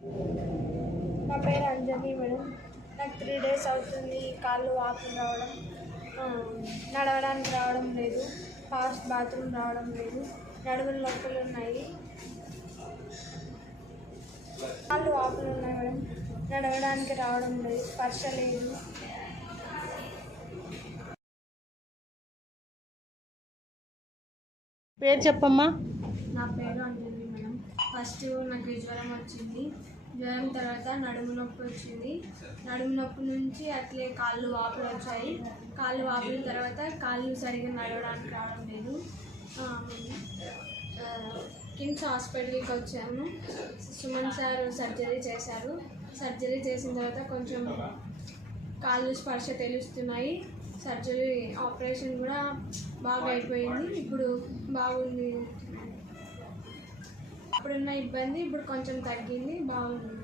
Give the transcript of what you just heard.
నా పేరు అంజలి మేడం. నాకు 3 days అవుతుంది కాళ్ళు వాపులు రావడం, నడవడానికి రావడం లేదు, ఫాస్ట్ బాత్రూమ్ రావడం లేదు, నడుములు నొప్పులు ఉన్నాయి, కాళ్ళు వాపులు ఉన్నాయి మేడం. నడవడానికి రావడం లేదు, స్పర్శ లేదు. పేరు చెప్పమ్మా. నా పేరు అంజలి మేడం. ఫస్ట్ నాకు జ్వరం వచ్చింది. జ్వరం తర్వాత నడుము నొప్పి వచ్చింది. నడుము నొప్పి నుంచి అట్లే కాళ్ళు వాపులు వచ్చాయి. కాళ్ళు వాపుల తర్వాత కాళ్ళు సరిగ్గా నడవడానికి రావడం లేదు. కిమ్స్ హాస్పిటల్కి వచ్చాము. సుమన్ సార్ సర్జరీ చేశారు. సర్జరీ చేసిన తర్వాత కొంచెం కాళ్ళు స్పర్శ తెలుస్తున్నాయి. సర్జరీ ఆపరేషన్ కూడా బాగా అయిపోయింది. ఇప్పుడు బాగుంది. అప్పుడున్న ఇబ్బంది ఇప్పుడు కొంచెం తగ్గింది, బాగుంది.